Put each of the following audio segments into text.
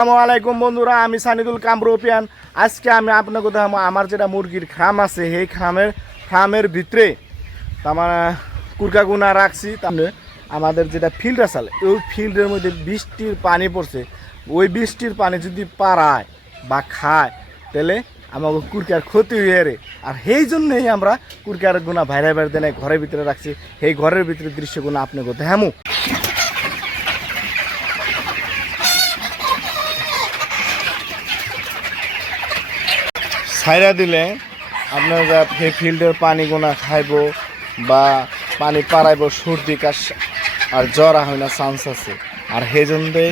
আসসালামু আলাইকুম বন্ধুরা, আমি সানিদুল কামরুপিয়ান। আজকে আমি আপনাকে দেখাবো আমার যেটা মুরগির খাম আছে, সেই খামের ফার্মের ভিতরে। আমার কুরকাগুনা রাখছি তাহলে আমাদের যেটা ফিল্ড আছে, ওই ফিল্ডের মধ্যে বৃষ্টির পানি পড়ছে। ওই বৃষ্টির পানি যদি পাড়ায় বা খায়, তাহলে আমাকে কুরকার ক্ষতি হয়ে রে। আর সেই জন্যই আমরা কুরকার গুণা ভাইরা বাইরে দেয় ঘরের ভিতরে রাখছি। সেই ঘরের ভিতরে দৃশ্যগুলো আপনাকে দেখামু ছাইরা দিলে আপনার যা সেই ফিল্ডের পানি গোনা খাইব বা পানি পাড়াইব, সর্দি, কাশ আর জ্বর হয় না চান্স আছে। আর সেই জন্যে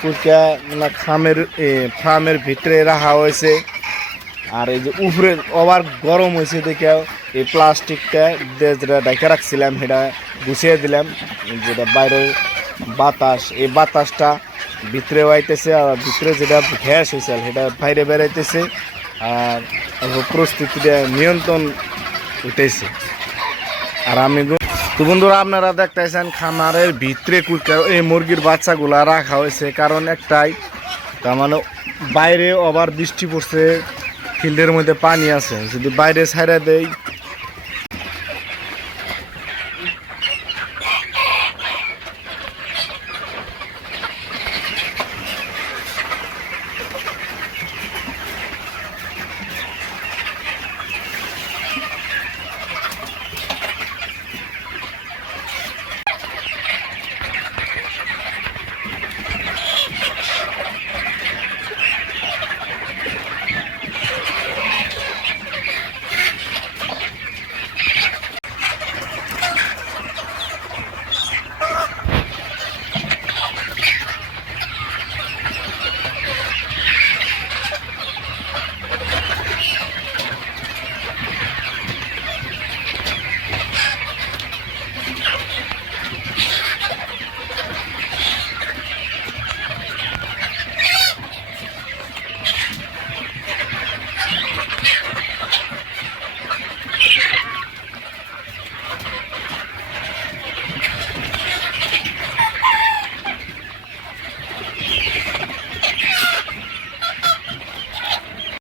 কুরকা না খামের ফার্মের ভিতরে রাখা হয়েছে। আর এই যে উপরে ওভার গরম হয়েছে দেখে এই প্লাস্টিকটা যেটা ডাইকা রাখছিলাম, সেটা গুছিয়ে দিলাম। যেটা বাইরের বাতাস, এই বাতাসটা ভিতরে আইতেছে আর ভিতরে যেটা গ্যাস হয়েছে, সেটা বাইরে বেরাইতেছে আর এখন নিয়ন্ত্রণ উঠেছে। আর আমি তো বন্ধুরা, আপনারা দেখতেছেন খামারের ভিতরে এই মুরগির বাচ্চাগুলা রাখা হয়েছে। কারণ একটাই, তার মানে বাইরে আবার বৃষ্টি পড়ছে, ফিল্ডের মধ্যে পানি আছে। যদি বাইরে ছাইড়া দেই